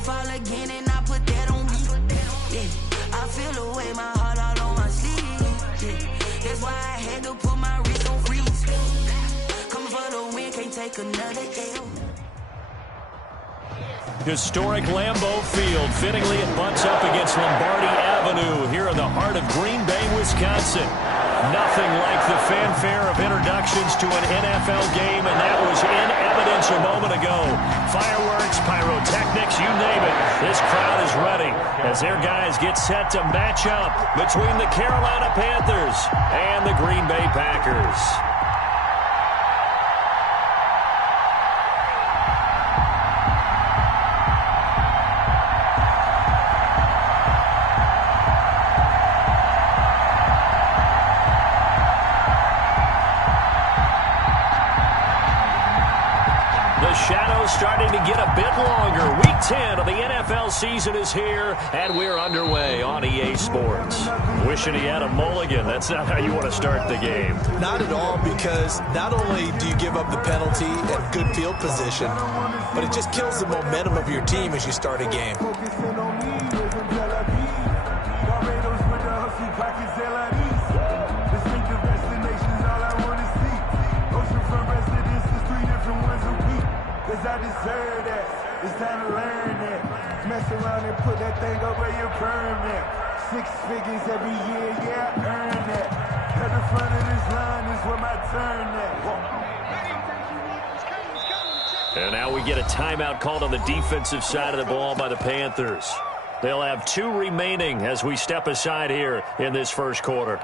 fall again and I put that on me. Yeah, I feel the way, my heart all on my sleeve. Yeah, that's why I had to put my wrist on freeze. Coming for the win, can't take another L. Historic Lambeau Field. Fittingly, it butts up against Lombardi Avenue here in the heart of Green Bay, Wisconsin. Nothing like the fanfare of introductions to an NFL game, and that was in evidence a moment ago. Fireworks, pyrotechnics, you name it. This crowd is ready as their guys get set to match up between the Carolina Panthers and the Green Bay Packers. Starting to get a bit longer. Week 10 of the NFL season is here, and we're underway on EA Sports. Wishing he had a mulligan. That's not how you want to start the game. Not at all, because not only do you give up the penalty and good field position, but it just kills the momentum of your team as you start a game. I deserve that. It's time to learn that. Mess around and put that thing up where you're permanent. 6 figures every year, yeah, I earn that. At the front of this line is where my turn at. And now we get a timeout called on the defensive side of the ball by the Panthers. They'll have 2 remaining as we step aside here in this first quarter.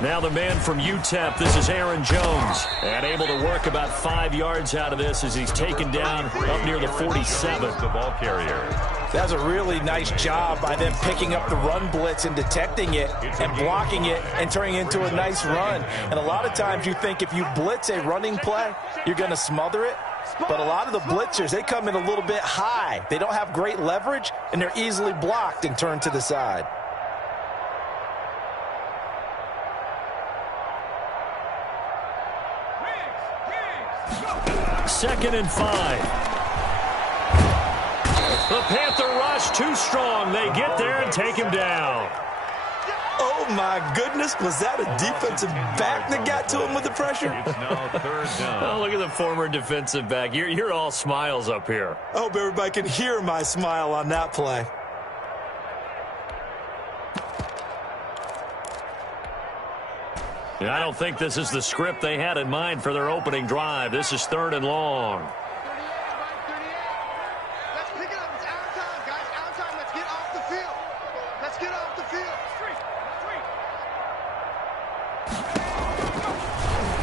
Now the man from UTEP, this is Aaron Jones, and able to work about 5 yards out of this as he's taken down up near the 47. The ball carrier. That was a really nice job by them picking up the run blitz and detecting it and blocking it and turning it into a nice run. And a lot of times you think if you blitz a running play, you're going to smother it. But a lot of the blitzers, they come in a little bit high. They don't have great leverage, and they're easily blocked and turned to the side. Second and 5. The Panther rush too strong. They get there and take him down. Oh, my goodness. Was that a defensive back that got to him with the pressure? It's now 3rd down. Oh, look at the former defensive back. You're all smiles up here. I hope everybody can hear my smile on that play. I don't think this is the script they had in mind for their opening drive. This is 3rd and long. Let's pick it up. It's our time, guys. Our time. Let's get off the field. Let's get off the field.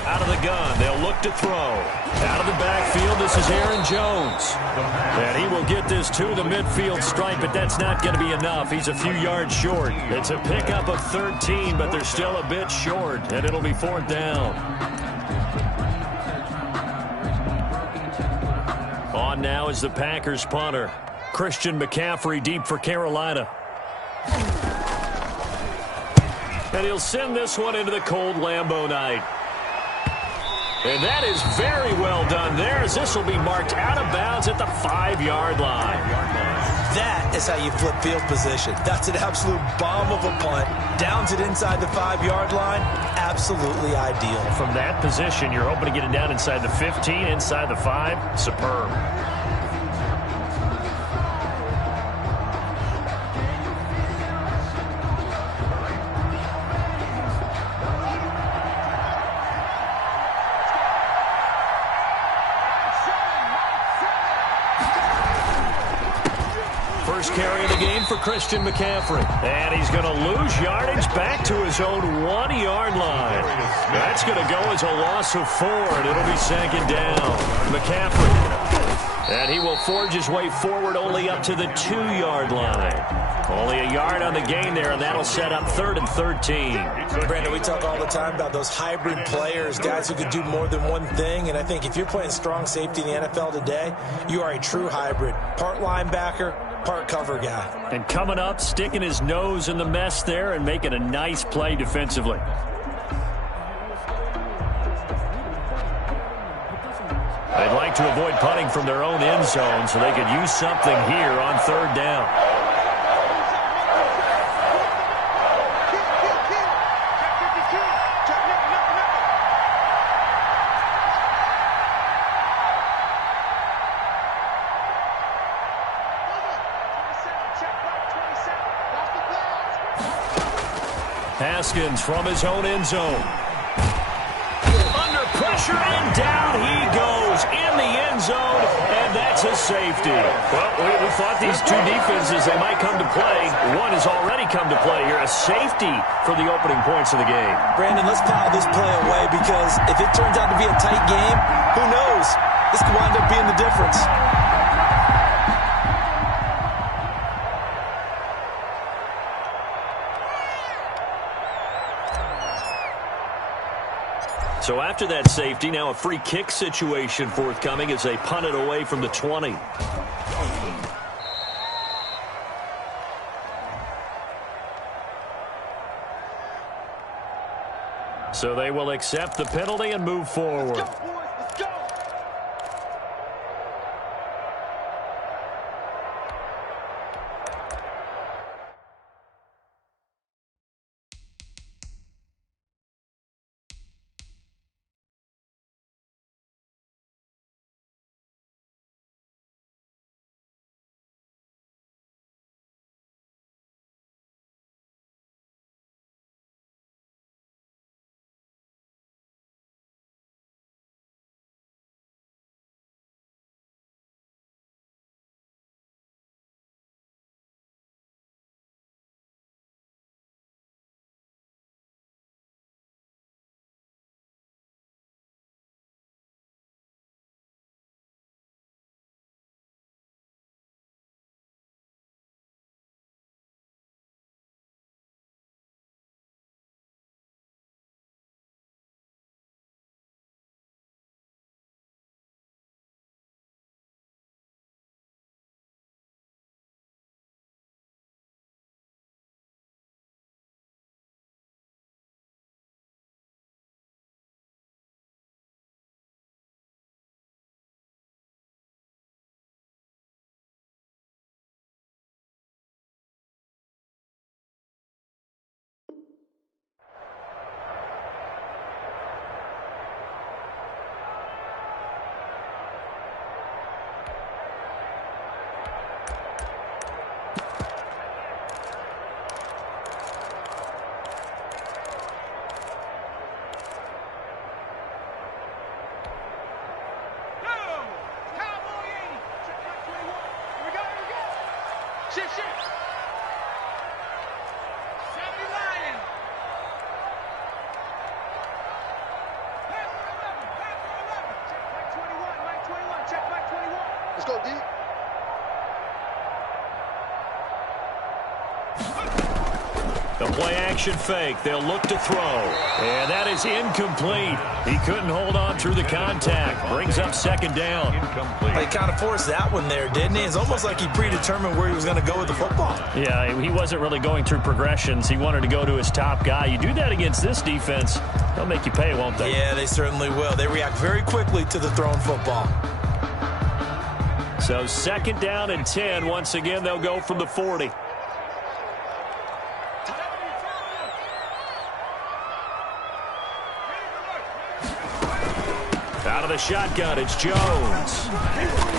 Out of the gun, they'll look to throw. Out of the backfield, this is Aaron Jones. And he will get this to the midfield stripe, but that's not going to be enough. He's a few yards short. It's a pickup of 13, but they're still a bit short, and it'll be 4th down. On now is the Packers punter. Christian McCaffrey deep for Carolina. And he'll send this one into the cold Lambeau night. And that is very well done there, as this will be marked out of bounds at the 5-yard line. That is how you flip field position. That's an absolute bomb of a punt. Downs it inside the 5-yard line. Absolutely ideal. From that position, you're hoping to get it down inside the 15, inside the 5. Superb. first carry of the game for Christian McCaffrey. And he's going to lose yardage back to his own 1-yard line. That's going to go as a loss of 4, and it'll be second down. McCaffrey. And he will forge his way forward only up to the 2-yard line. Only a yard on the gain there, and that'll set up 3rd and 13. Brandon, we talk all the time about those hybrid players, guys who could do more than one thing. And I think if you're playing strong safety in the NFL today, you are a true hybrid. Part linebacker, part cover guy. And coming up, sticking his nose in the mess there and making a nice play defensively. They'd like to avoid punting from their own end zone so they could use something here on 3rd down. Haskins from his own end zone. Under pressure, and down he goes in the end zone, and that's a safety. Well, we thought these two defenses, they might come to play. One has already come to play here, a safety for the opening points of the game. Brandon, let's file this play away because if it turns out to be a tight game, who knows? This could wind up being the difference. So after that safety, now a free kick situation forthcoming as they punt it away from the 20. So they will accept the penalty and move forward. Let's go, boys. Let's go. Shift. 70 Lion. Back for 11. Check back 21. Check back 21. Let's go, D. The play action fake. They'll look to throw. And that is incomplete. He couldn't hold on through the contact. Brings up 2nd down. Incomplete. He kind of forced that one there, didn't he? It's almost like he predetermined where he was going to go with the football. Yeah, he wasn't really going through progressions. He wanted to go to his top guy. You do that against this defense, they'll make you pay, won't they? Yeah, they certainly will. They react very quickly to the thrown football. So 2nd down and 10. Once again, they'll go from the 40. Out of the shotgun, it's Jones.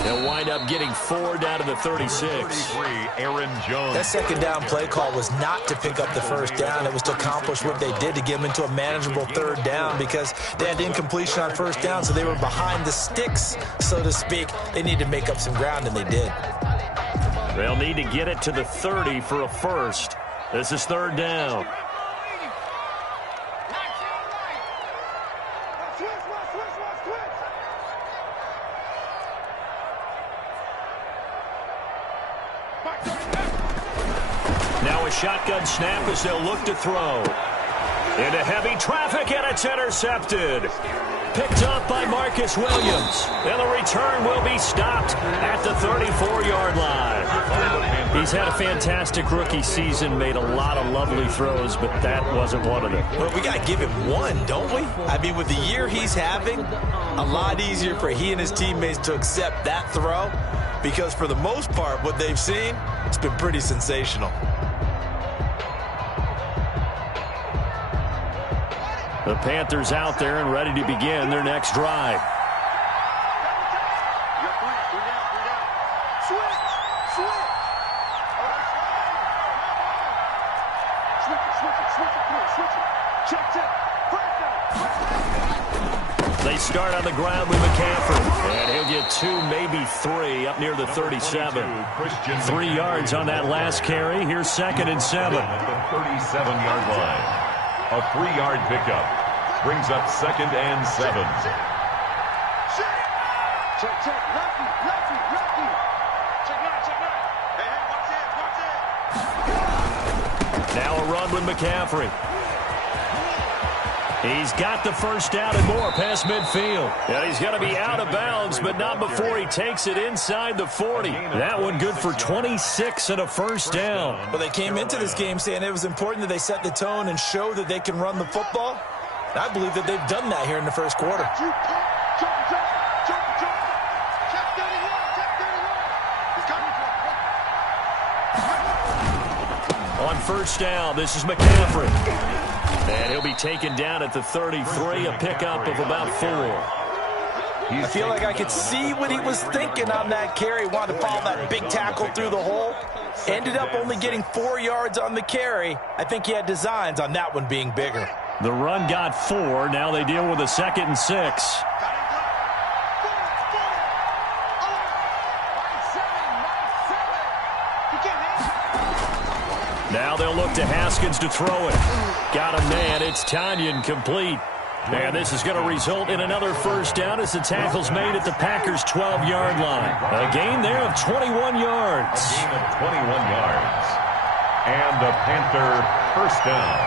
They'll wind up getting 4 down to the 36. Aaron Jones. That 2nd down play call was not to pick up the 1st down. It was to accomplish what they did to get them into a manageable 3rd down because they had incompletion on 1st down, so they were behind the sticks, so to speak. They needed to make up some ground, and they did. They'll need to get it to the 30 for a first. This is third down. Now a shotgun snap as they'll look to throw. Into heavy traffic, and it's intercepted. Picked up by Marcus Williams. And the return will be stopped at the 34-yard line. He's had a fantastic rookie season, made a lot of lovely throws, but that wasn't one of them. Well, we got to give him one, don't we? I mean, with the year he's having, a lot easier for he and his teammates to accept that throw, because for the most part, what they've seen, it's been pretty sensational. The Panthers out there and ready to begin their next drive. They start on the ground with McCaffrey, and he'll get 2, maybe 3, up near the 37. 3 yards on that last carry. Here's 2nd and 7. At the 37-yard line. A 3-yard pickup brings up 2nd and 7. Check, lefty. Check out. Hey, watch it. Now a run with McCaffrey. He's got the first down and more past midfield. Yeah, he's going to be out of bounds, but not before he takes it inside the 40. That one good for 26 and a first down. Well, they came into this game saying it was important that they set the tone and show that they can run the football. And I believe that they've done that here in the first quarter. On first down, this is McCaffrey. And he'll be taken down at the 33, a pickup of about 4. I feel like I could see what he was thinking on that carry. Wanted to follow that big tackle through the hole. Ended up only getting 4 yards on the carry. I think he had designs on that one being bigger. The run got 4. Now they deal with a 2nd and 6. Now they'll look to Haskins to throw it. Got a man. It's Tanyan complete. And this is going to result in another first down as the tackle's made at the Packers' 12-yard line. A gain there of 21 yards. A gain of 21 yards. And the Panther first down.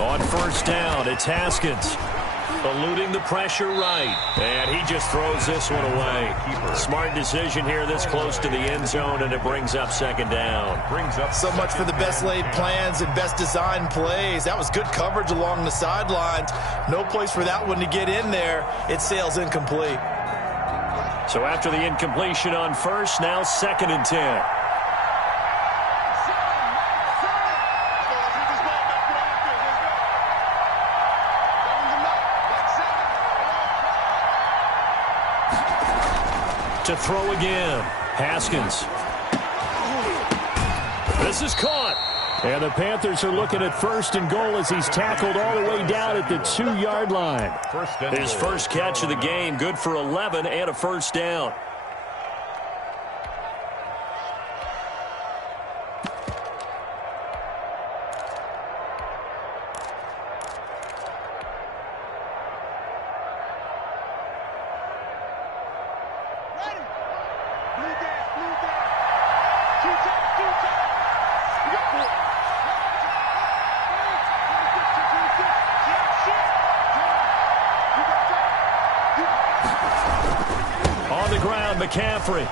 On first down, it's Haskins. Eluding the pressure right. And he just throws this one away. Smart decision here this close to the end zone, and it brings up 2nd down. So much for the best laid plans and best designed plays. That was good coverage along the sidelines. No place for that one to get in there. It sails incomplete. So after the incompletion on first, now 2nd and 10. To throw again. Haskins. This is caught. And the Panthers are looking at 1st and goal as he's tackled all the way down at the 2-yard line. His first catch of the game, good for 11 and a first down. McCaffrey.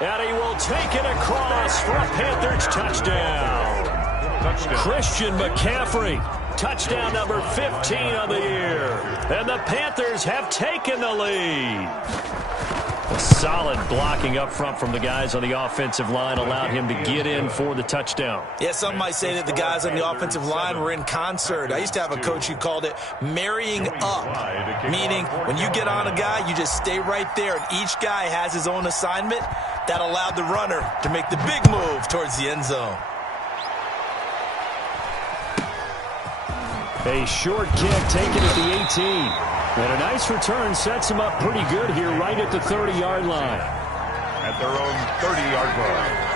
And he will take it across for a Panthers touchdown. Christian McCaffrey. Touchdown number 15 of the year. And the Panthers have taken the lead. A solid blocking up front from the guys on the offensive line allowed him to get in for the touchdown. Yeah, some might say that the guys on the offensive line were in concert. I used to have a coach who called it marrying up, meaning when you get on a guy, you just stay right there, and each guy has his own assignment. That allowed the runner to make the big move towards the end zone. A short kick taken at the 18. And a nice return sets them up pretty good here right at the 30-yard line. At their own 30-yard line.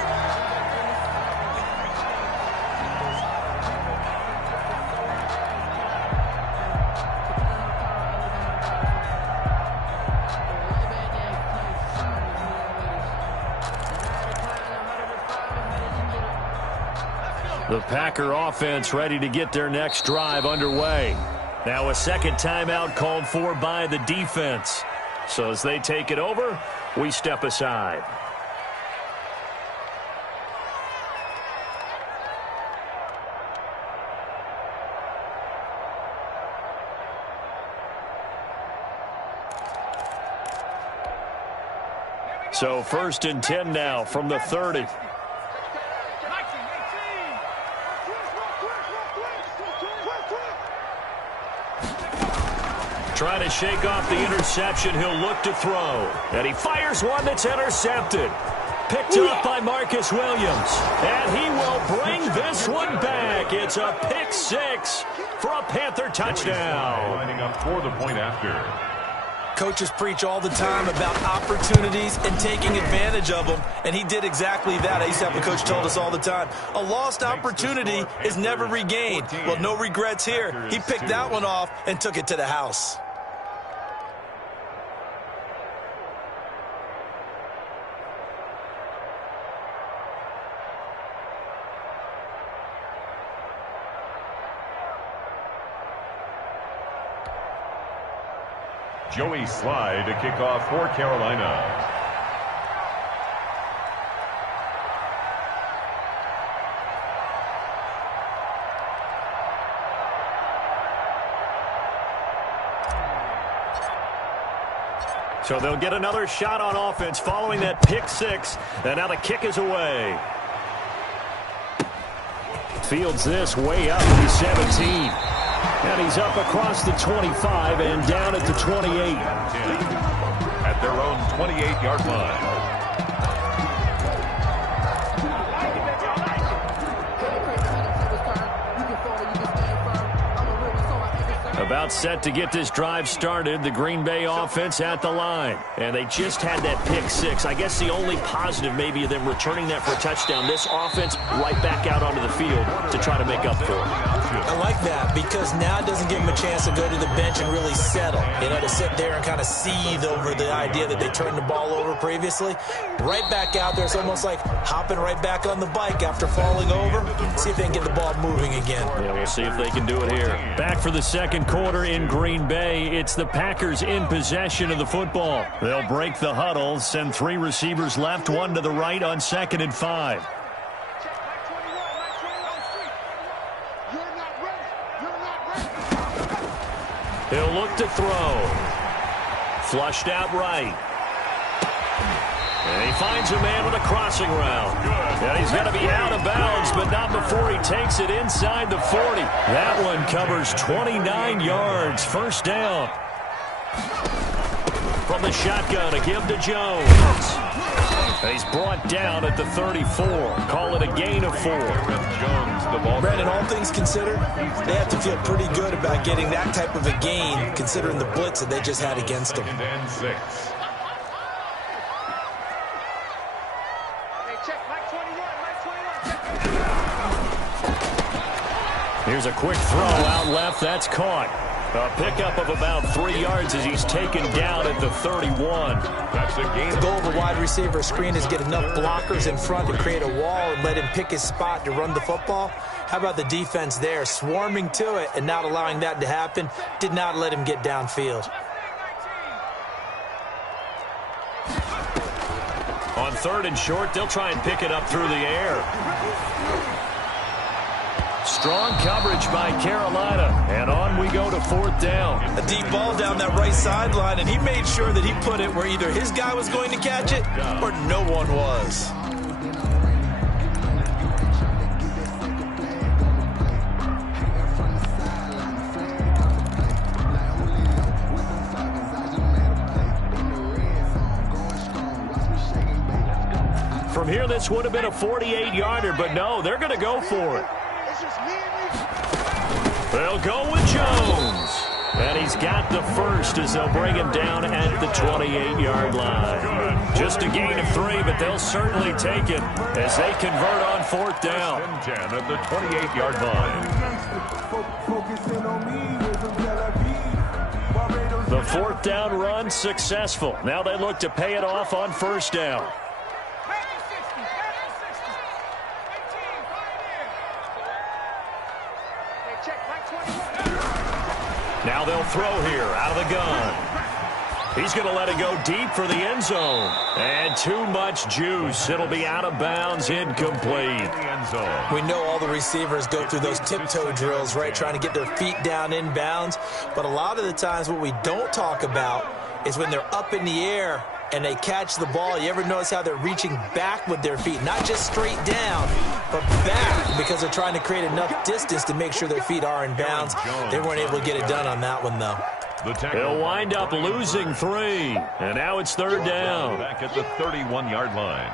The Packer offense ready to get their next drive underway. Now a second timeout called for by the defense. So as they take it over, we step aside. So 1st and 10 now from the 30. Trying to shake off the interception. He'll look to throw. And he fires one that's intercepted. Picked up by Marcus Williams. And he will bring this one back. It's a pick six for a Panther touchdown. Lining up for the point after. Coaches preach all the time about opportunities and taking advantage of them, and he did exactly that. I used to have a coach told us all the time, a lost opportunity is never regained. Well, no regrets here. He picked that one off and took it to the house. Joey Slye to kick off for Carolina. So they'll get another shot on offense following that pick six. And now the kick is away. Fields this way up to the 17. And he's up across the 25 and down at the 28. At their own 28-yard line. About set to get this drive started. The Green Bay offense at the line. And they just had that pick six. I guess the only positive maybe of them returning that for a touchdown. This offense right back out onto the field to try to make up for it. I like that because now it doesn't give them a chance to go to the bench and really settle. You know, to sit there and kind of seethe over the idea that they turned the ball over previously. Right back out there. It's almost like hopping right back on the bike after falling over. See if they can get the ball moving again. Yeah, we'll see if they can do it here. Back for the second quarter in Green Bay. It's the Packers in possession of the football. They'll break the huddle, send three receivers left, one to the right on 2nd and 5. He'll look to throw. Flushed out right. And he finds a man with a crossing route. And he's going to be out of bounds, but not before he takes it inside the 40. That one covers 29 yards. First down. From the shotgun, a give to Jones. And he's brought down at the 34. Call it a gain of 4. Brandon, all things considered, they have to feel pretty good about getting that type of a gain, considering the blitz that they just had against them. And 6. Here's a quick throw out left. That's caught. A pickup of about 3 yards as he's taken down at the 31. That's a gain. The goal of a wide receiver screen is get enough blockers in front to create a wall and let him pick his spot to run the football. How about the defense there, swarming to it and not allowing that to happen? Did not let him get downfield. On 3rd and short, they'll try and pick it up through the air. Strong coverage by Carolina, and on we go to 4th down. A deep ball down that right sideline, and he made sure that he put it where either his guy was going to catch it or no one was. From here, this would have been a 48-yarder, but no, they're going to go for it. They'll go with Jones. And he's got the first as they'll bring him down at the 28-yard line. Just a gain of 3, but they'll certainly take it as they convert on 4th down. 10 at the 28-yard line. The 4th down run successful. Now they look to pay it off on 1st down. Now they'll throw here out of the gun. He's going to let it go deep for the end zone. And too much juice. It'll be out of bounds, incomplete. We know all the receivers go through those tiptoe drills, right, trying to get their feet down in bounds. But a lot of the times what we don't talk about is when they're up in the air and they catch the ball. You ever notice how they're reaching back with their feet? Not just straight down, but back, because they're trying to create enough distance to make sure their feet are in bounds. They weren't able to get it done on that one, though. They'll wind up losing 3, and now it's 3rd down. Back at the 31-yard line.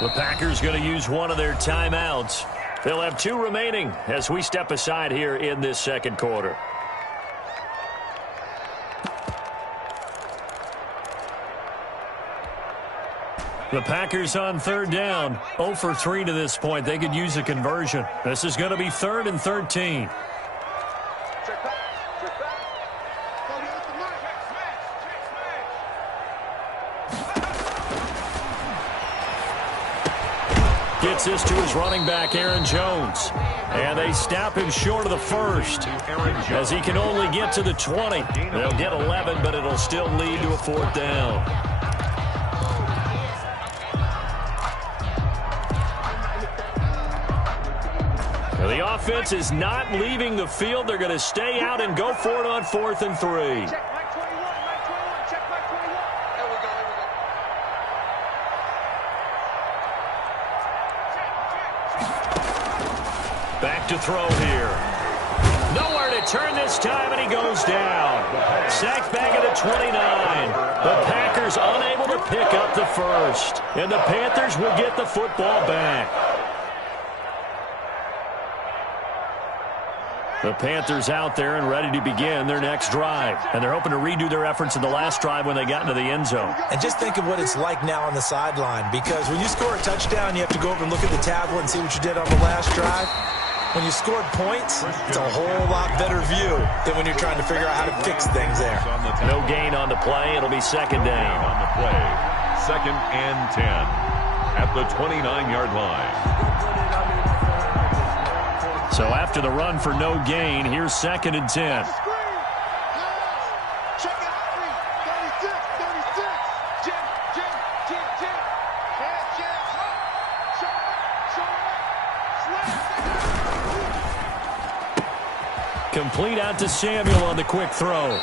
The Packers going to use one of their timeouts. They'll have 2 remaining as we step aside here in this 2nd quarter. The Packers on 3rd down. 0 for 3 to this point. They could use a conversion. This is going to be 3rd and 13. Gets this to his running back, Aaron Jones. And they stop him short of the 1st as he can only get to the 20. They'll get 11, but it'll still lead to a 4th down. Now the offense is not leaving the field. They're going to stay out and go for it on 4th and 3. Back to throw here. Nowhere to turn this time, and he goes down. Sacked back at the 29. The Packers unable to pick up the 1st. And the Panthers will get the football back. The Panthers out there and ready to begin their next drive. And they're hoping to redo their efforts in the last drive when they got into the end zone. And just think of what it's like now on the sideline, because when you score a touchdown, you have to go over and look at the tablet and see what you did on the last drive. When you scored points, it's a whole lot better view than when you're trying to figure out how to fix things there. No gain on the play. It'll be 2nd down. On the play, 2nd and 10 at the 29-yard line. So after the run for no gain, here's 2nd and 10. Complete out to Samuel on the quick throw.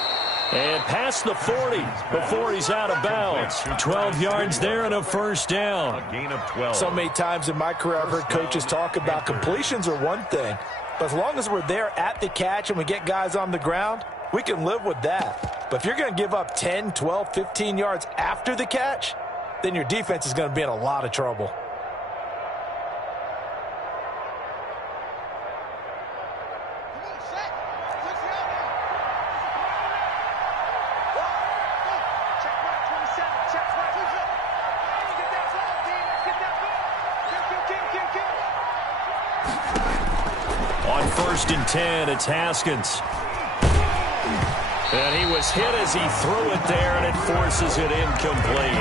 And past the 40 before he's out of bounds. 12 yards there and a 1st down. A gain of 12. So many times in my career I've heard coaches talk about completions are one thing, but as long as we're there at the catch and we get guys on the ground, we can live with that. But if you're going to give up 10, 12, 15 yards after the catch, then your defense is going to be in a lot of trouble. On 1st and 10, it's Haskins. And he was hit as he threw it there, and it forces it incomplete.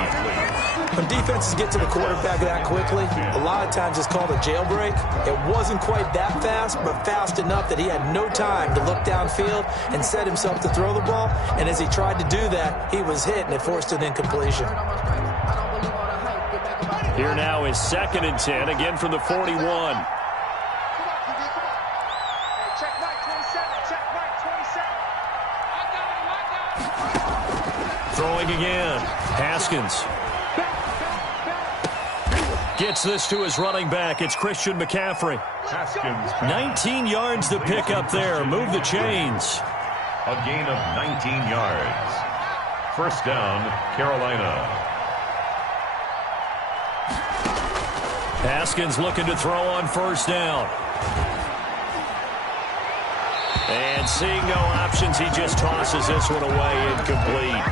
When defenses get to the quarterback that quickly, a lot of times it's called a jailbreak. It wasn't quite that fast, but fast enough that he had no time to look downfield and set himself to throw the ball. And as he tried to do that, he was hit, and it forced an incompletion. Here now is 2nd and 10, again from the 41. Throwing again. Haskins. Gets this to his running back. It's Christian McCaffrey. Haskins. 19 yards to pick up there. Move the chains. A gain of 19 yards. First down, Carolina. Haskins looking to throw on first down. And seeing no options, he just tosses this one away, incomplete.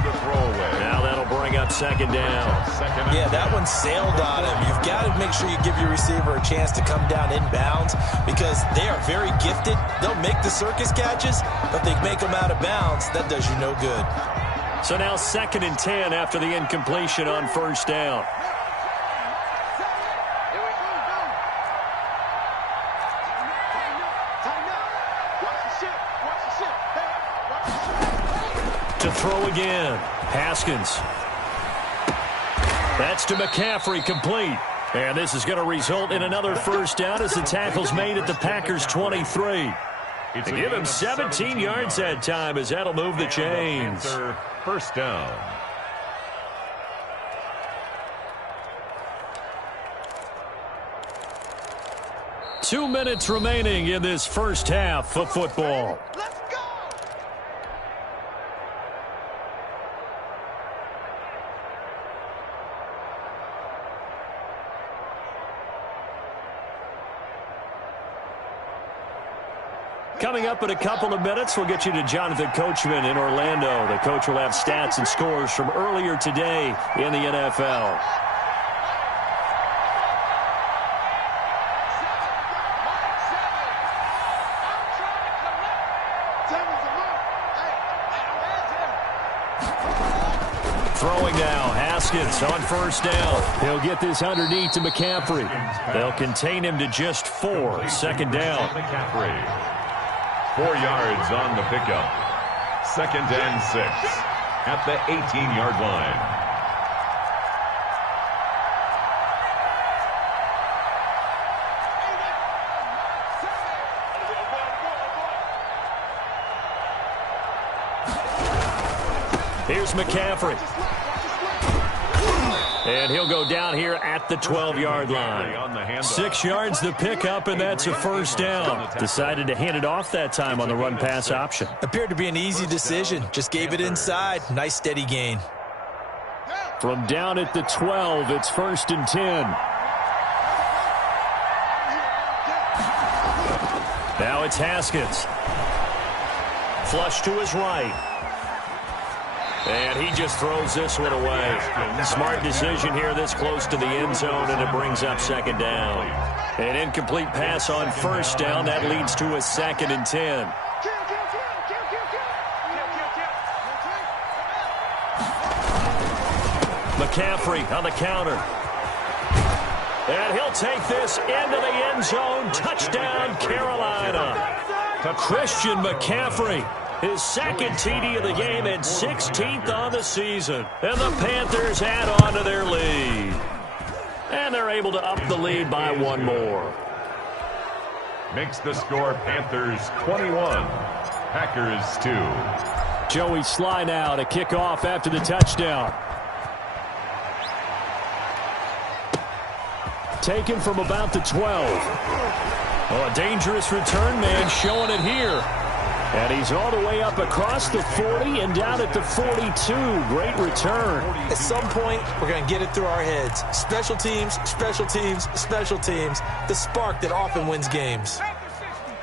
Now that'll bring up second down. Yeah, that one sailed on him. You've got to make sure you give your receiver a chance to come down inbounds because they are very gifted. They'll make the circus catches, but they make them out of bounds. That does you no good. So now 2nd and 10 after the incompletion on first down. To throw again. Haskins. That's to McCaffrey, complete. And this is going to result in another first down as the tackle's made at the Packers' 23. To give him 17 yards that time as that'll move the chains. First down. Two minutes remaining in this first half of football. Let's go! Coming up in a couple of minutes, we'll get you to Jonathan Coachman in Orlando. The coach will have stats and scores from earlier today in the NFL. Throwing now, Haskins on first down. He'll get this underneath to McCaffrey. They'll contain him to just 4. Second down. McCaffrey. 4 yards on the pickup. 2nd and 6 at the 18-yard line. Here's McCaffrey. And he'll go down here at the 12-yard line. 6 yards to pick up, and that's a first down. Decided to hand it off that time on the run-pass option. Appeared to be an easy decision. Just gave it inside. Nice steady gain. From down at the 12, it's 1st and 10. Now it's Haskins. Flush to his right. And he just throws this one away. Smart decision here this close to the end zone, and it brings up second down. An incomplete pass on first down. That leads to a 2nd and 10. McCaffrey on the counter. And he'll take this into the end zone. Touchdown, Carolina. Christian McCaffrey. His 2nd TD of the game and 16th on the season. And the Panthers add on to their lead. And they're able to up the lead by 1 more. Makes the score Panthers 21, Packers 2. Joey Sly now to kick off after the touchdown. Taken from about the 12. Oh, a dangerous return man showing it here. And he's all the way up across the 40 and down at the 42. Great return. At some point, we're going to get it through our heads. Special teams, special teams, special teams. The spark that often wins games.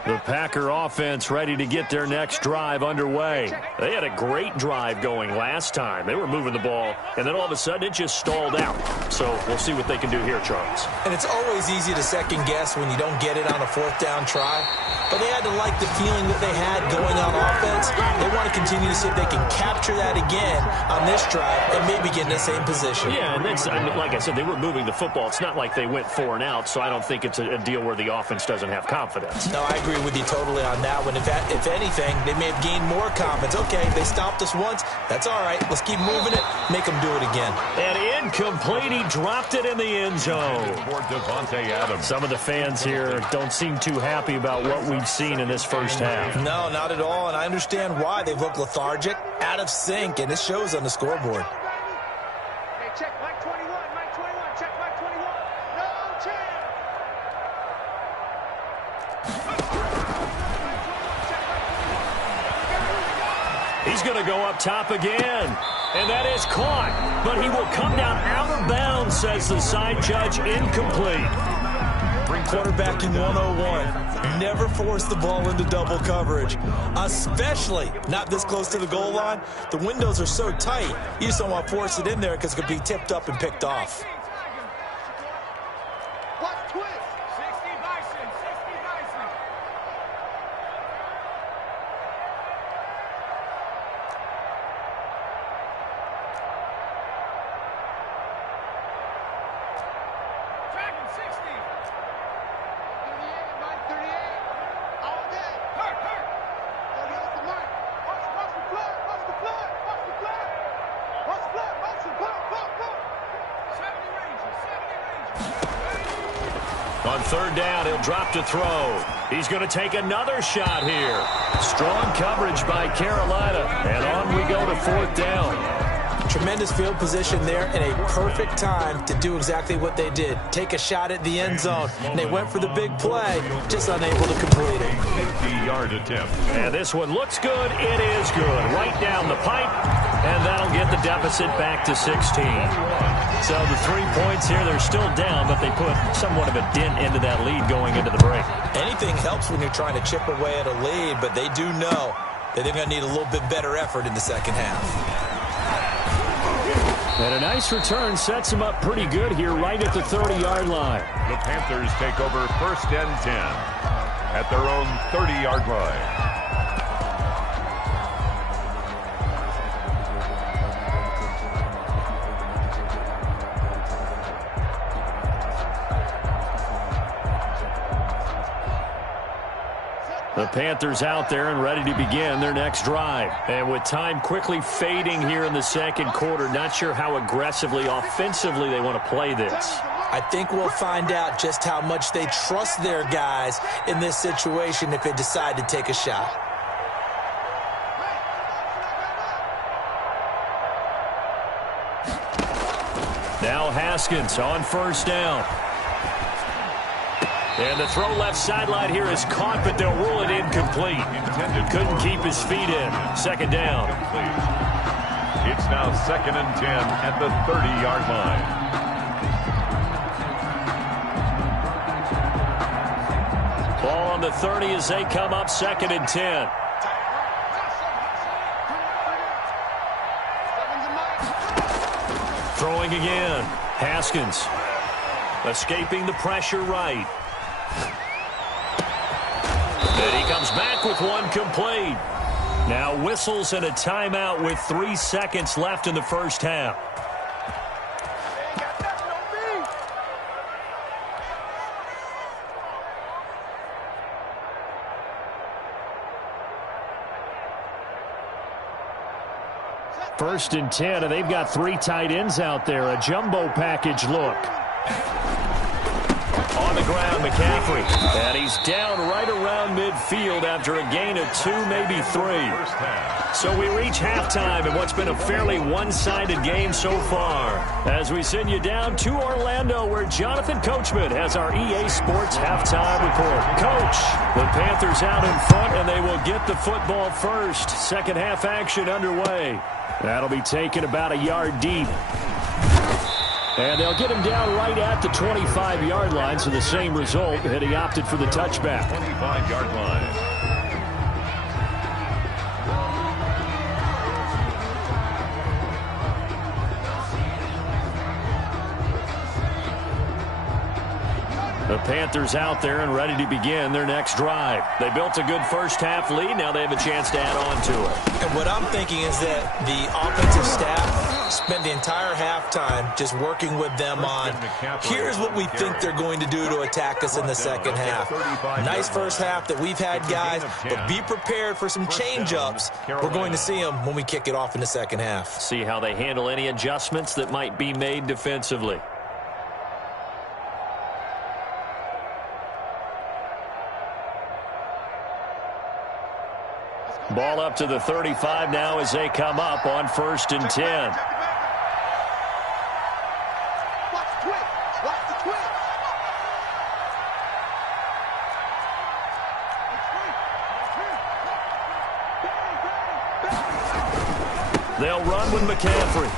The Packer offense ready to get their next drive underway. They had a great drive going last time. They were moving the ball, and then all of a sudden it just stalled out. So we'll see what they can do here, Charles. And it's always easy to second guess when you don't get it on a 4th down try. But they had to like the feeling that they had going on offense. They want to continue to see if they can capture that again on this drive and maybe get in the same position. Yeah, and that's, I mean, like I said, they were moving the football. It's not like they went 4 and out, so I don't think it's a deal where the offense doesn't have confidence. No, I agree with you totally on that one. If anything, they may have gained more confidence. Okay, they stopped us once. That's all right. Let's keep moving it. Make them do it again. And incomplete. He dropped it in the end zone. For Devontae Adams. Some of the fans here don't seem too happy about what we've seen in this first half. No, not at all. And I understand why. They've looked lethargic, out of sync, and it shows on the scoreboard. Hey, check Mike 21, Mike 21, check Mike 21. No! He's going to go up top again. And that is caught. But he will come down out of bounds, says the side judge. Incomplete. Quarterbacking 101. Never force the ball into double coverage, especially not this close to the goal line. The windows are so tight, you just don't want to force it in there because it could be tipped up and picked off. On third down, he'll drop to throw. He's going to take another shot here. Strong coverage by Carolina. And on we go to fourth down. Tremendous field position there and a perfect time to do exactly what they did. Take a shot at the end zone. And they went for the big play, just unable to complete it. 50-yard attempt. And this one looks good. It is good. Right down the pipe. And that'll get the deficit back to 16. So the 3 points here, they're still down, but they put somewhat of a dent into that lead going into the break. Anything helps when you're trying to chip away at a lead, but they do know that they're going to need a little bit better effort in the second half. And a nice return sets them up pretty good here right at the 30-yard line. The Panthers take over first and 10 at their own 30-yard line. The Panthers out there and ready to begin their next drive. And with time quickly fading here in the second quarter, not sure how aggressively, offensively they want to play this. I think we'll find out just how much they trust their guys in this situation if they decide to take a shot. Now Haskins on first down. And the throw left sideline here is caught, but they'll rule it incomplete. Couldn't keep his feet in. Second down. It's now second and 10 at the 30-yard line. Ball on the 30 as they come up second and 10. Throwing again. Haskins escaping the pressure right. And he comes back with one complete. Now whistles and a timeout with 3 seconds left in the first half. First and 10, and they've got 3 tight ends out there. A jumbo package look. On the ground, McCaffrey. And he's down right around midfield after a gain of 2, maybe 3. So we reach halftime in what's been a fairly one-sided game so far. As we send you down to Orlando, where Jonathan Coachman has our EA Sports halftime report. Coach, the Panthers out in front, and they will get the football first. Second half action underway. That'll be taken about a yard deep. And they'll get him down right at the 25-yard line, so the same result, and he opted for the touchback. 25-yard line. The Panthers out there and ready to begin their next drive. They built a good first-half lead. Now they have a chance to add on to it. And what I'm thinking is that the offensive staff spent the entire halftime just working with them on, here's what we think they're going to do to attack us in the second half. Nice first half that we've had, guys, but be prepared for some change-ups. We're going to see them when we kick it off in the second half. See how they handle any adjustments that might be made defensively. Ball up to the 35 now as they come up on first and 10. They'll run with McCaffrey.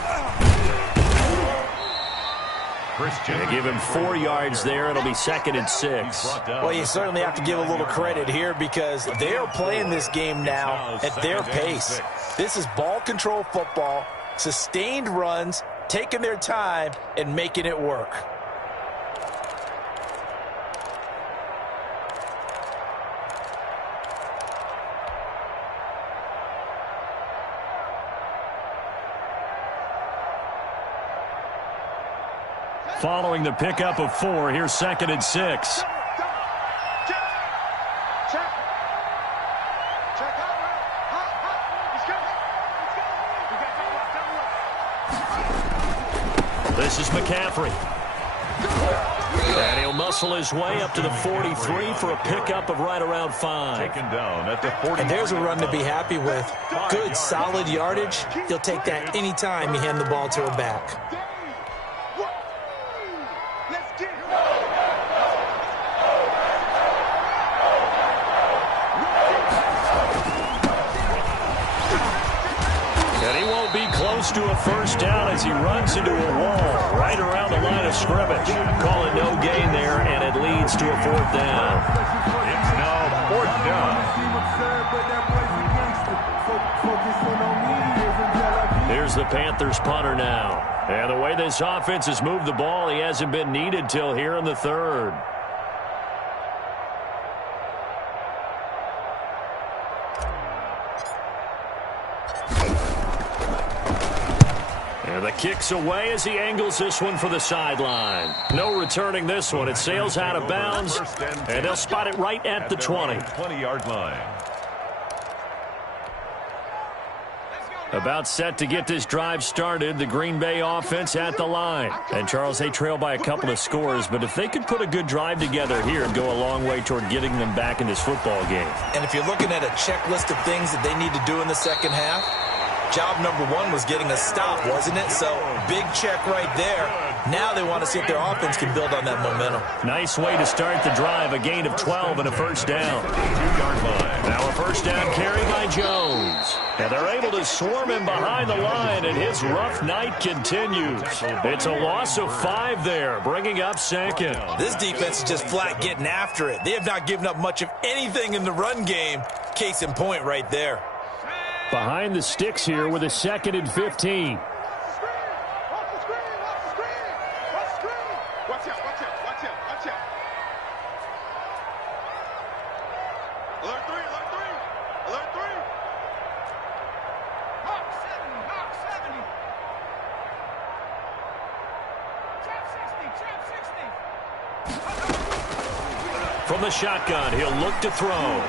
They give him 4 yards there. It'll be 2nd and 6. Well, you certainly have to give a little credit here because they are playing this game now at their pace. This is ball control football, sustained runs, taking their time, and making it work. Following the pickup of 4, here's 2nd and 6. This is McCaffrey. And he'll muscle his way up to the 43 for a pickup of right around 5. Taken down at the 40. And there's a run to be happy with. Good, solid yardage. He'll take that anytime you hand the ball to a back. To a first down as he runs into a wall right around the line of scrimmage. Call it no gain there, and it leads to a 4th down. It's now 4th down. Here's the Panthers punter now. And the way this offense has moved the ball, he hasn't been needed till here in the 3rd. And the kick's away as he angles this one for the sideline. No returning this one. It sails out of bounds, and they'll spot it right at the 20. 20-yard line. About set to get this drive started, the Green Bay offense at the line. And, Charles, they trail by a couple of scores, but if they could put a good drive together here, it'd go a long way toward getting them back in this football game. And if you're looking at a checklist of things that they need to do in the second half, job number 1 was getting a stop, wasn't it? So, big check right there. Now they want to see if their offense can build on that momentum. Nice way to start the drive. A gain of 12 and a first down. 2-yard line. Now a first down carry by Jones. And they're able to swarm him behind the line, and his rough night continues. It's a loss of 5 there, bringing up 2nd. This defense is just flat getting after it. They have not given up much of anything in the run game. Case in point right there. Behind the sticks here with a 2nd and 15. From the shotgun, he'll look to throw.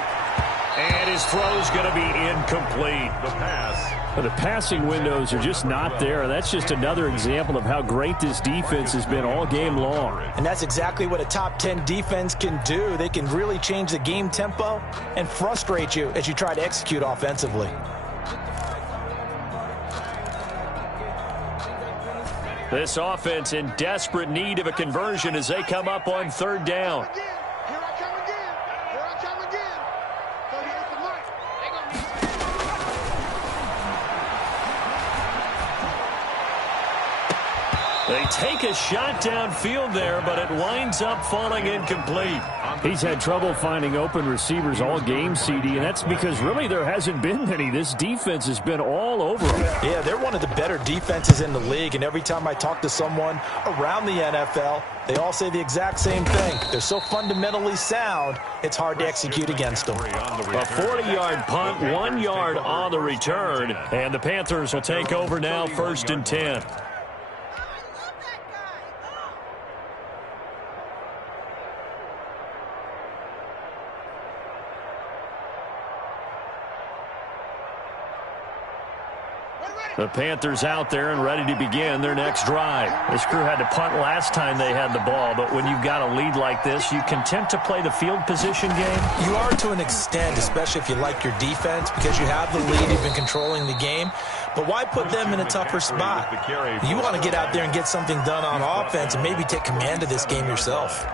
And his throw's going to be incomplete. The pass. The passing windows are just not there. That's just another example of how great this defense has been all game long. And that's exactly what a top 10 defense can do. They can really change the game tempo and frustrate you as you try to execute offensively. This offense in desperate need of a conversion as they come up on 3rd down. They take a shot downfield there, but it winds up falling incomplete. He's had trouble finding open receivers all game, CD, and that's because really there hasn't been many. This defense has been all over them. Yeah, they're one of the better defenses in the league, and every time I talk to someone around the NFL, they all say the exact same thing. They're so fundamentally sound, it's hard to execute against them. A 40-yard punt, 1 yard on the return, and the Panthers will take over now, 1st and 10. The Panthers out there and ready to begin their next drive. This crew had to punt last time they had the ball, but when you've got a lead like this, you content to play the field position game? You are to an extent, especially if you like your defense, because you have the lead, you've been controlling the game. But why put them in a tougher spot? You want to get out there and get something done on offense and maybe take command of this game yourself.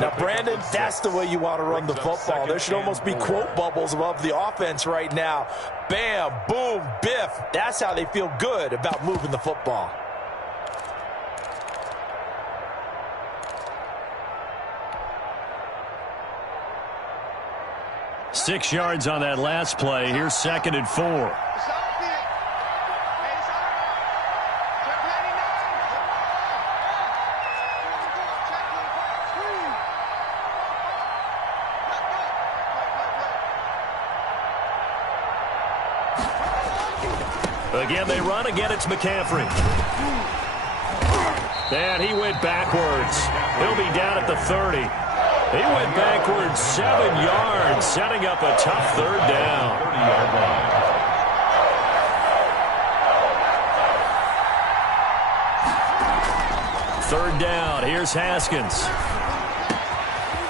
Now, Brandon, that's the way you want to run the football. There should almost be quote bubbles above the offense right now. Bam, boom, biff. That's how they feel good about moving the football. Six yards on that last play. Here's 2nd and 4. Again, they run. Again, it's McCaffrey. And he went backwards. He'll be down at the 30. He went backwards 7 yards, setting up a tough 3rd down. 30-yard line. 3rd down. Here's Haskins.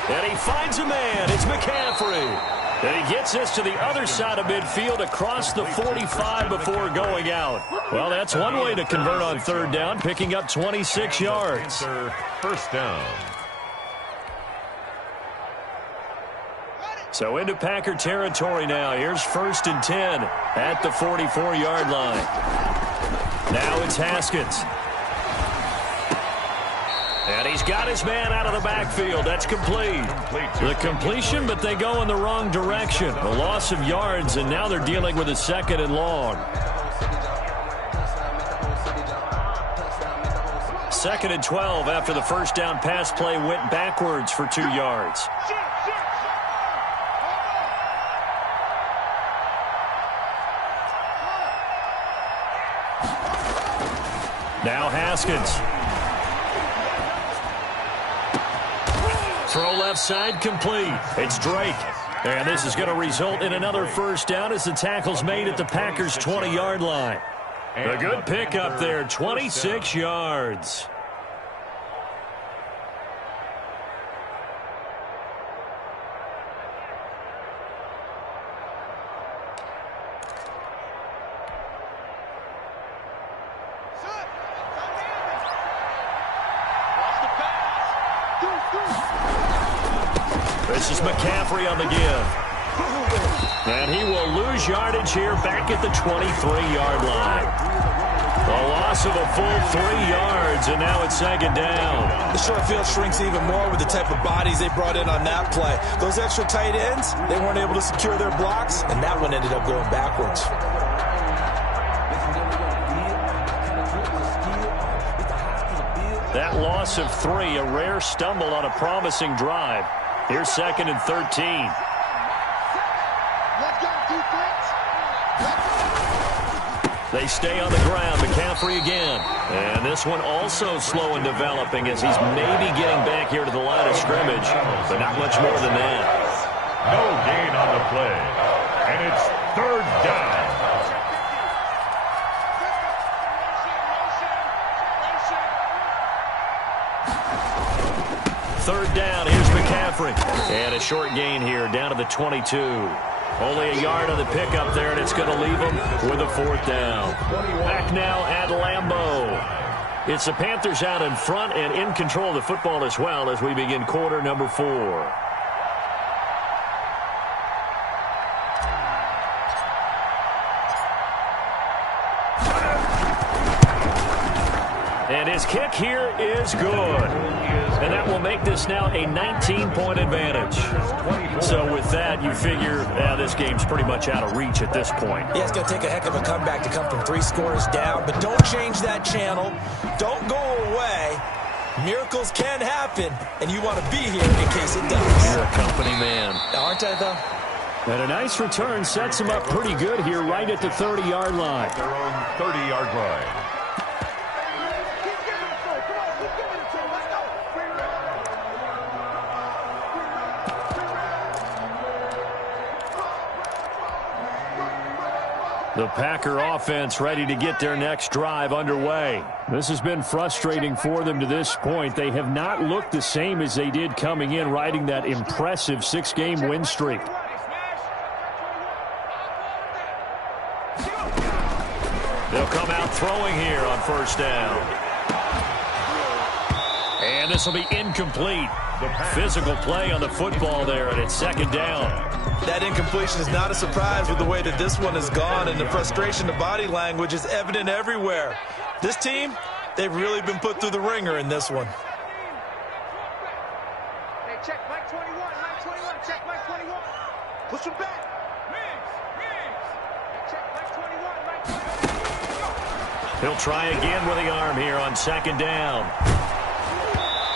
And he finds a man. It's McCaffrey. And he gets this to the other side of midfield across the 45 before going out. Well, that's one way to convert on 3rd down, picking up 26 yards. 1st down. So into Packer territory now. Here's 1st and 10 at the 44-yard line. Now it's Haskins. And he's got his man out of the backfield. That's complete. The completion, but they go in the wrong direction. A loss of yards, and now they're dealing with a 2nd and long. 2nd and 12 after the 1st down pass play went backwards for 2 yards. Now Haskins. Throw left side complete. It's Drake. And this is going to result in another 1st down as the tackle's made at the Packers' 20-yard line. A good pickup there, 26 yards. This is McCaffrey on the give. And he will lose yardage here back at the 23-yard line. A loss of a full 3 yards, and now it's 2nd down. The short field shrinks even more with the type of bodies they brought in on that play. Those extra tight ends, they weren't able to secure their blocks, and that one ended up going backwards. That loss of 3, a rare stumble on a promising drive. Here's 2nd and 13. Let's go, defense. They stay on the ground. McCaffrey again. And this one also slow in developing as he's maybe getting back here to the line of scrimmage, but not much more than that. No gain on the play. And it's 3rd down. 3rd down. Here's McCaffrey. And a short gain here down to the 22. Only a yard on the pickup there, and it's going to leave them with a 4th down. Back now at Lambeau. It's the Panthers out in front and in control of the football as well as we begin quarter number 4. And his kick here is good. And that will make this now a 19-point advantage. So with that, you figure this game's pretty much out of reach at this point. Yeah, it's going to take a heck of a comeback to come from 3 scores down. But don't change that channel. Don't go away. Miracles can happen, and you want to be here in case it does. You're a company man. Aren't I, though? And a nice return sets him up pretty good here right at the 30-yard line. Their own 30-yard line. The Packer offense ready to get their next drive underway. This has been frustrating for them to this point. They have not looked the same as they did coming in, riding that impressive 6-game win streak. They'll come out throwing here on 1st down. And this will be incomplete. Physical play on the football there, and it's second down. That incompletion is not a surprise with the way that this one has gone, and the frustration, the body language is evident everywhere. This team, they've really been put through the ringer in this one. Hey, check Mike 21, Mike 21, check Mike 21. Push him back. Check Mike 21, Mike 21. He'll try again with the arm here on second down.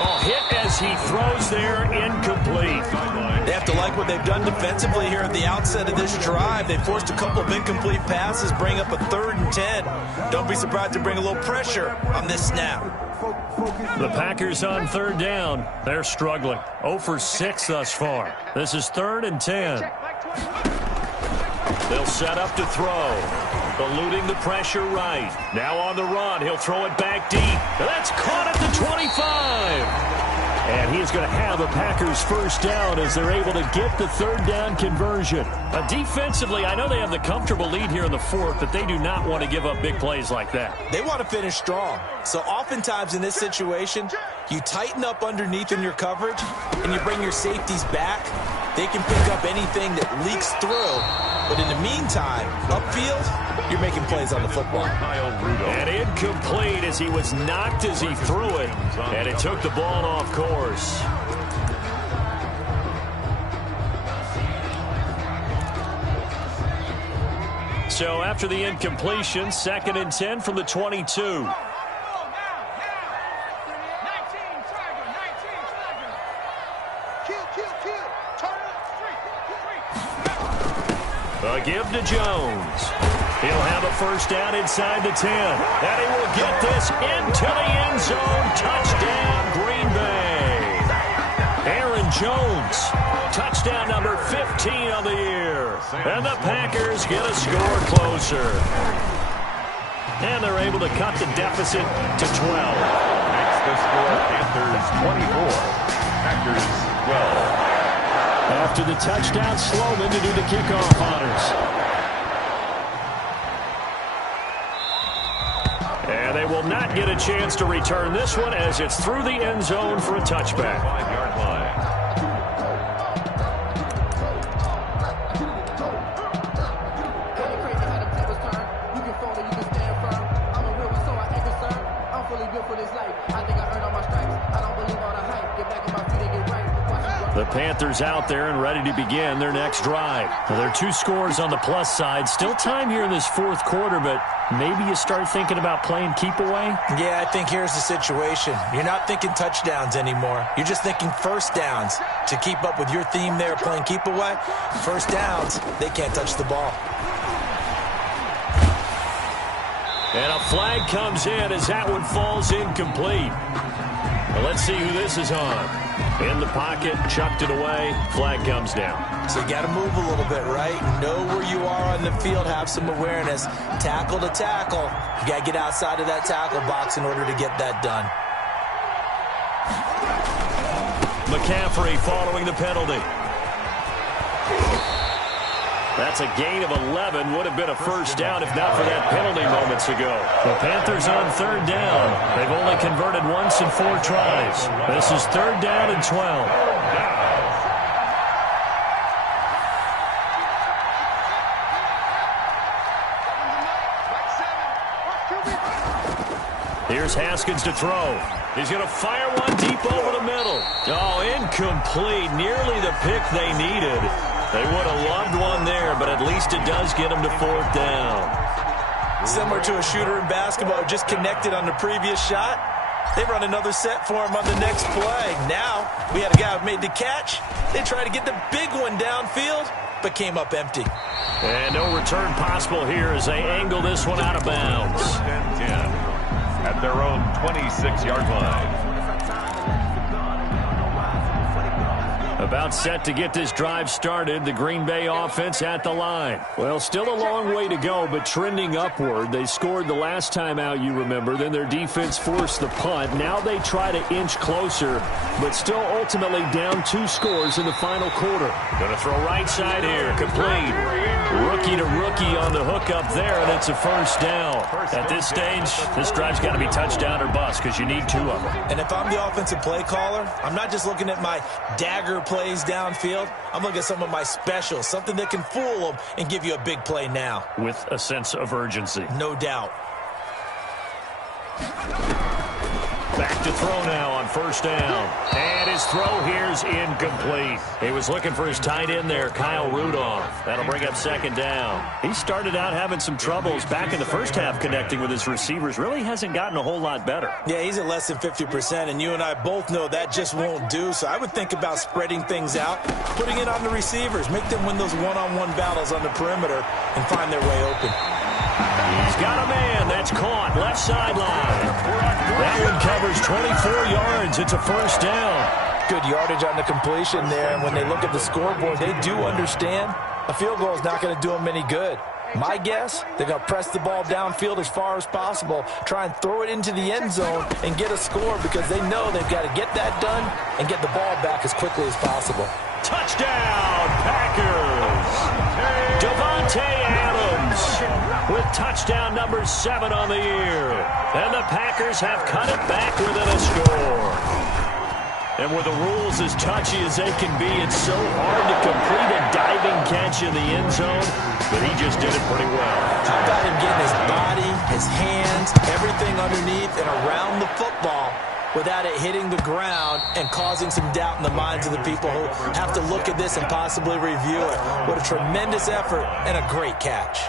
Oh, hit as he throws there, incomplete. They have to like what they've done defensively here at the outset of this drive. They forced a couple of incomplete passes, bring up a 3rd and 10. Don't be surprised to bring a little pressure on this snap. The Packers on third down. They're struggling. 0 for 6 thus far. This is 3rd and 10. They'll set up to throw. Eluding the pressure right. Now on the run. He'll throw it back deep. That's caught at the 25. And he is going to have a Packers first down as they're able to get the third down conversion. Defensively, I know they have the comfortable lead here in the 4th, but they do not want to give up big plays like that. They want to finish strong. So oftentimes in this situation, you tighten up underneath in your coverage, and you bring your safeties back. They can pick up anything that leaks through. But in the meantime, upfield, you're making plays on the football. And incomplete as he was knocked as he threw it. And it took the ball off course. So after the incompletion, 2nd and 10 from the 22. A give to Jones. He'll have a first down inside the 10. And he will get this into the end zone. Touchdown, Green Bay. Aaron Jones. Touchdown number 15 of the year. And the Packers get a score closer. And they're able to cut the deficit to 12. Makes the score Panthers 24. Packers 12. After the touchdown, Sloman to do the kickoff honors. And they will not get a chance to return this one as it's through the end zone for a touchback. 5-yard line. The Panthers out there and ready to begin their next drive. Well, there are 2 scores on the plus side. Still time here in this 4th quarter, but maybe you start thinking about playing keep away? Yeah, I think here's the situation. You're not thinking touchdowns anymore. You're just thinking first downs. To keep up with your theme there, playing keep away, first downs, they can't touch the ball. And a flag comes in as that one falls incomplete. Well, let's see who this is on. In the pocket, chucked it away, flag comes down. So you got to move a little bit, right? Know where you are on the field, have some awareness. Tackle to tackle. You got to get outside of that tackle box in order to get that done. McCaffrey following the penalty. That's a gain of 11. Would have been a first down if not for that penalty moments ago. The Panthers on third down. They've only converted once in 4 tries. This is 3rd down and 12. Here's Haskins to throw. He's going to fire one deep over the middle. Oh, incomplete. Nearly the pick they needed. They would have loved one there, but at least it does get them to 4th down. Similar to a shooter in basketball, just connected on the previous shot. They run another set for him on the next play. Now, we had a guy who made the catch. They tried to get the big one downfield, but came up empty. And no return possible here as they angle this one out of bounds. 10 at their own 26-yard line. About set to get this drive started, the Green Bay offense at the line. Well, still a long way to go, but trending upward. They scored the last time out, you remember. Then their defense forced the punt. Now they try to inch closer, but still ultimately down 2 scores in the final quarter. Going to throw right side here, complete. Rookie to rookie on the hook up there, and it's a first down. At this stage, this drive's got to be touchdown or bust because you need 2 of them. And if I'm the offensive play caller, I'm not just looking at my dagger plays downfield. I'm looking at some of my specials, something that can fool them and give you a big play now. With a sense of urgency. No doubt. Back to throw now on first down. And his throw here's incomplete. He was looking for his tight end there, Kyle Rudolph. That'll bring up second down. He started out having some troubles back in the first half connecting with his receivers. Really hasn't gotten a whole lot better. Yeah, he's at less than 50%, and you and I both know that just won't do. So I would think about spreading things out, putting it on the receivers, make them win those one-on-one battles on the perimeter and find their way open. He's got a man. That's caught. Left sideline. That one covers 24 yards. It's a first down. Good yardage on the completion there. And when they look at the scoreboard, they do understand a field goal is not going to do them any good. My guess, they're going to press the ball downfield as far as possible, try and throw it into the end zone and get a score because they know they've got to get that done and get the ball back as quickly as possible. Touchdown, Packers. Devontae Adams with touchdown number 7 on the year. And the Packers have cut it back within a score. And with the rules as touchy as they can be, it's so hard to complete a diving catch in the end zone, but he just did it pretty well. How about him getting his body, his hands, everything underneath and around the football without it hitting the ground and causing some doubt in the minds of the people who have to look at this and possibly review it. What a tremendous effort and a great catch.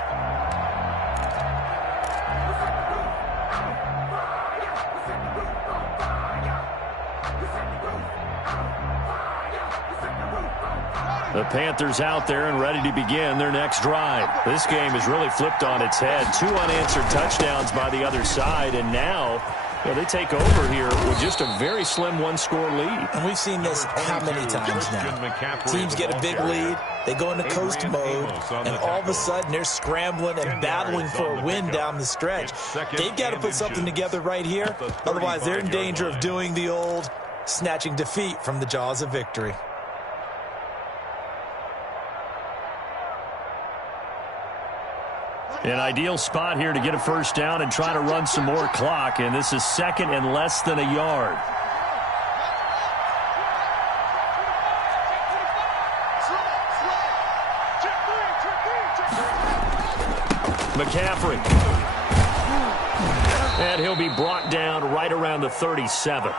The Panthers out there and ready to begin their next drive. This game has really flipped on its head. 2 unanswered touchdowns by the other side, and now they take over here with just a very slim 1-score lead. And we've seen this how many times now? Teams get a big lead, they go into coast mode, and all of a sudden they're scrambling and battling for a win down the stretch. They've got to put something together right here, otherwise they're in danger of doing the old snatching defeat from the jaws of victory. An ideal spot here to get a first down and try to run some more clock, and this is second and less than a yard. McCaffrey. And he'll be brought down right around the 37.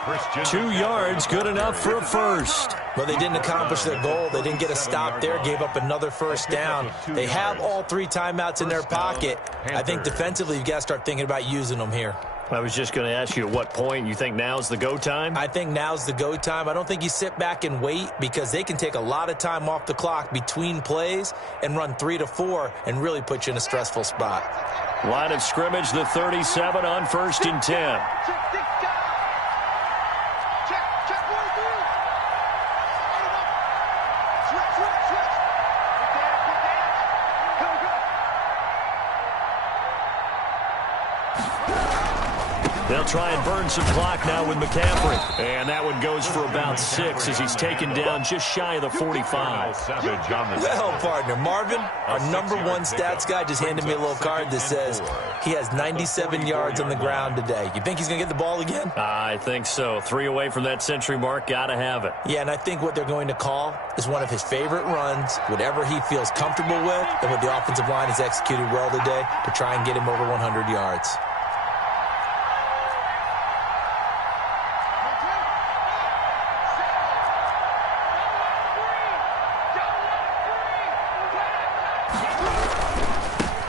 2 yards, good enough for a first. Well, they didn't accomplish their goal. They didn't get a stop there, gave up another first down. They have all 3 timeouts in their pocket. I think defensively you've got to start thinking about using them here. I was just going to ask you at what point you think now's the go time? I think now's the go time. I don't think you sit back and wait because they can take a lot of time off the clock between plays and run 3 to 4 and really put you in a stressful spot. Line of scrimmage, the 37 on 1st and 10. They'll try and burn some clock now with McCaffrey. And that one goes for about 6 as he's taken down just shy of the 45. Well, partner, Marvin, our number 1 stats guy, just handed me a little card that says he has 97 yards on the ground today. You think he's going to get the ball again? I think so. 3 away from that century mark. Got to have it. Yeah, and I think what they're going to call is one of his favorite runs, whatever he feels comfortable with, and what the offensive line has executed well today to try and get him over 100 yards.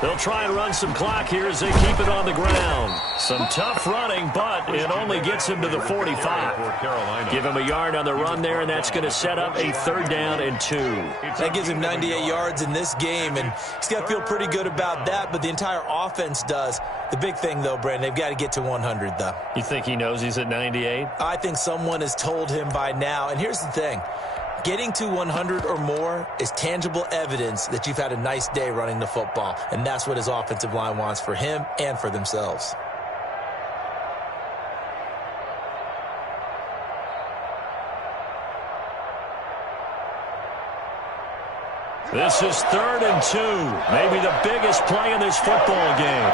They'll try and run some clock here as they keep it on the ground. Some tough running, but it only gets him to the 45. Give him a yard on the run there, and that's going to set up a 3rd down and 2. That gives him 98 yards in this game, and he's got to feel pretty good about that, but the entire offense does. The big thing, though, Brandon, they've got to get to 100, though. You think he knows he's at 98? I think someone has told him by now, and here's the thing. Getting to 100 or more is tangible evidence that you've had a nice day running the football, and that's what his offensive line wants for him and for themselves. This is 3rd and 2. Maybe the biggest play in this football game.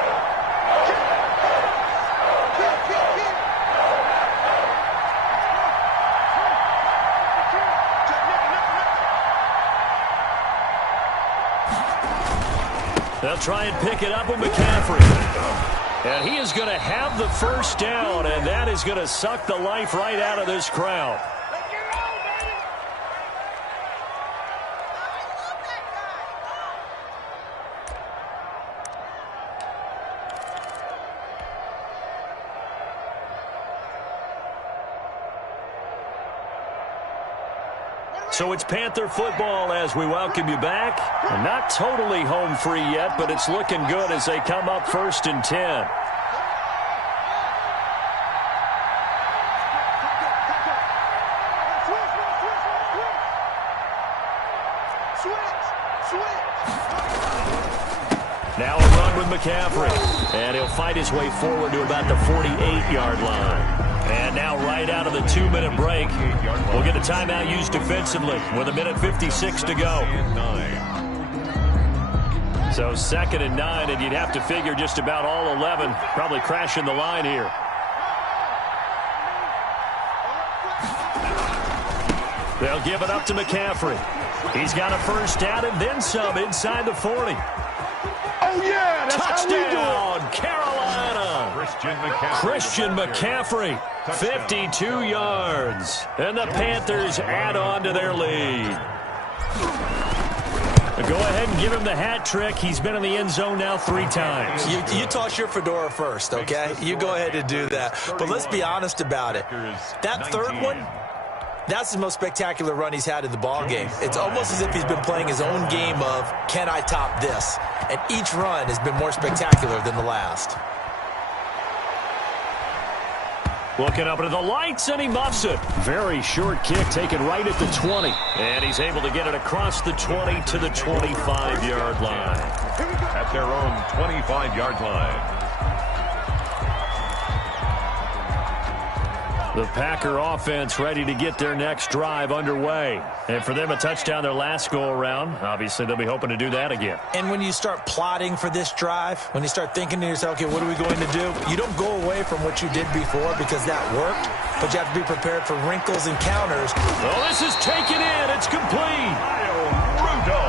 They'll try and pick it up with McCaffrey. And he is going to have the first down, and that is going to suck the life right out of this crowd. So it's Panther football as we welcome you back. Not totally home free yet, but it's looking good as they come up 1st and 10. Now a run with McCaffrey. And he'll fight his way forward to about the 48-yard line. And now right out of the 2-minute break, we'll get a timeout used defensively with 1:56 to go. So 2nd and 9, and you'd have to figure just about all 11 probably crashing the line here. They'll give it up to McCaffrey. He's got a first down and then some inside the 40. Oh, yeah, that's touchdown, how we do it. Carolina. Christian McCaffrey, 52 yards. And the Panthers add on to their lead. Go ahead and give him the hat trick. He's been in the end zone now 3 times. You toss your fedora first, okay? You go ahead and do that. But let's be honest about it. That 3rd one, that's the most spectacular run he's had in the ballgame. It's almost as if he's been playing his own game of, can I top this? And each run has been more spectacular than the last. Looking up into the lights, and he muffs it. Very short kick taken right at the 20. And he's able to get it across the 20 to the 25-yard line. At their own 25-yard line. The Packer offense ready to get their next drive underway. And for them, a touchdown their last go-around. Obviously, they'll be hoping to do that again. And when you start plotting for this drive, when you start thinking to yourself, okay, what are we going to do? You don't go away from what you did before because that worked, but you have to be prepared for wrinkles and counters. Oh, this is taken in. It's complete.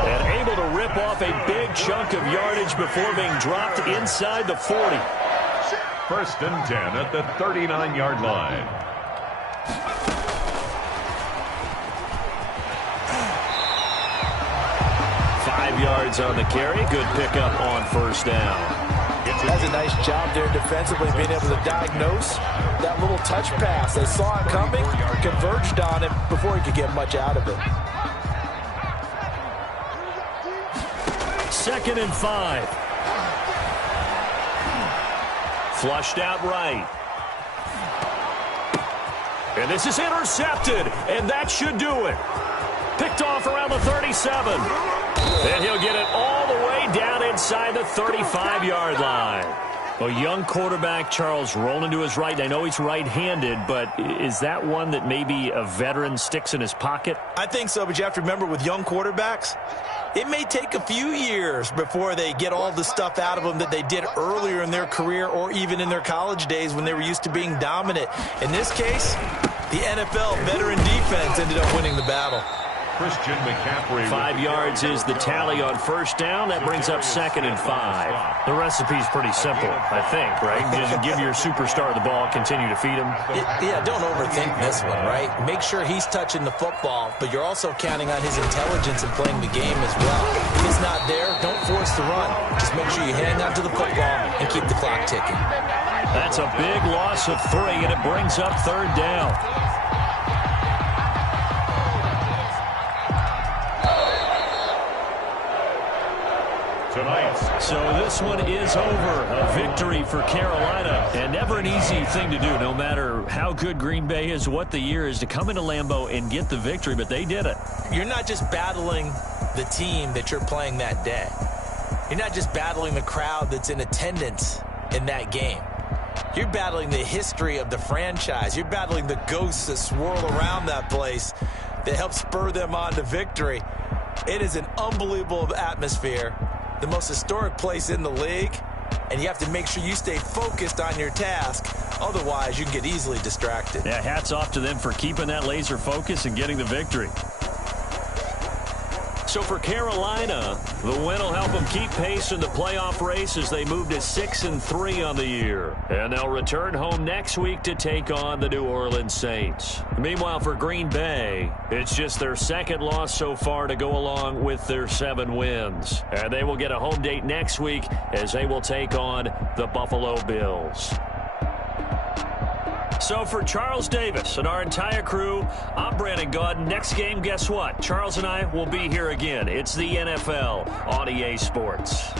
And able to rip off a big chunk of yardage before being dropped inside the 40. 1st and 10 at the 39-yard line. 5 yards on the carry. Good pickup on 1st down. Does a nice job there defensively, being able to diagnose that little touch pass. They saw it coming, converged on him before he could get much out of it. 2nd and 5. Flushed out right. And this is intercepted, and that should do it. Picked off around the 37. And he'll get it all the way down inside the 35-yard line. A young quarterback, Charles, rolling to his right. I know he's right-handed, but is that one that maybe a veteran sticks in his pocket? I think so, but you have to remember with young quarterbacks, it may take a few years before they get all the stuff out of them that they did earlier in their career or even in their college days when they were used to being dominant. In this case, the NFL veteran defense ended up winning the battle. Christian McCaffrey. 5 yards is the tally on 1st down. That brings up 2nd and 5. The recipe's pretty simple, I think, right? Just give your superstar the ball, continue to feed him. Yeah, don't overthink this one, right? Make sure he's touching the football, but you're also counting on his intelligence in playing the game as well. If he's not there, don't force the run. Just make sure you hang on to the football and keep the clock ticking. That's a big loss of 3, and it brings up 3rd down. So this one is over. A victory for Carolina. And never an easy thing to do, no matter how good Green Bay is, what the year is, to come into Lambeau and get the victory, but they did it. You're not just battling the team that you're playing that day. You're not just battling the crowd that's in attendance in that game. You're battling the history of the franchise. You're battling the ghosts that swirl around that place that help spur them on to victory. It is an unbelievable atmosphere, the most historic place in the league, and you have to make sure you stay focused on your task. Otherwise, you can get easily distracted. Yeah, hats off to them for keeping that laser focus and getting the victory. So for Carolina, the win will help them keep pace in the playoff race as they move to 6-3 on the year. And they'll return home next week to take on the New Orleans Saints. Meanwhile, for Green Bay, it's just their second loss so far to go along with their 7 wins. And they will get a home date next week as they will take on the Buffalo Bills. So for Charles Davis and our entire crew, I'm Brandon Gaudin. Next game, guess what? Charles and I will be here again. It's the NFL on EA Sports.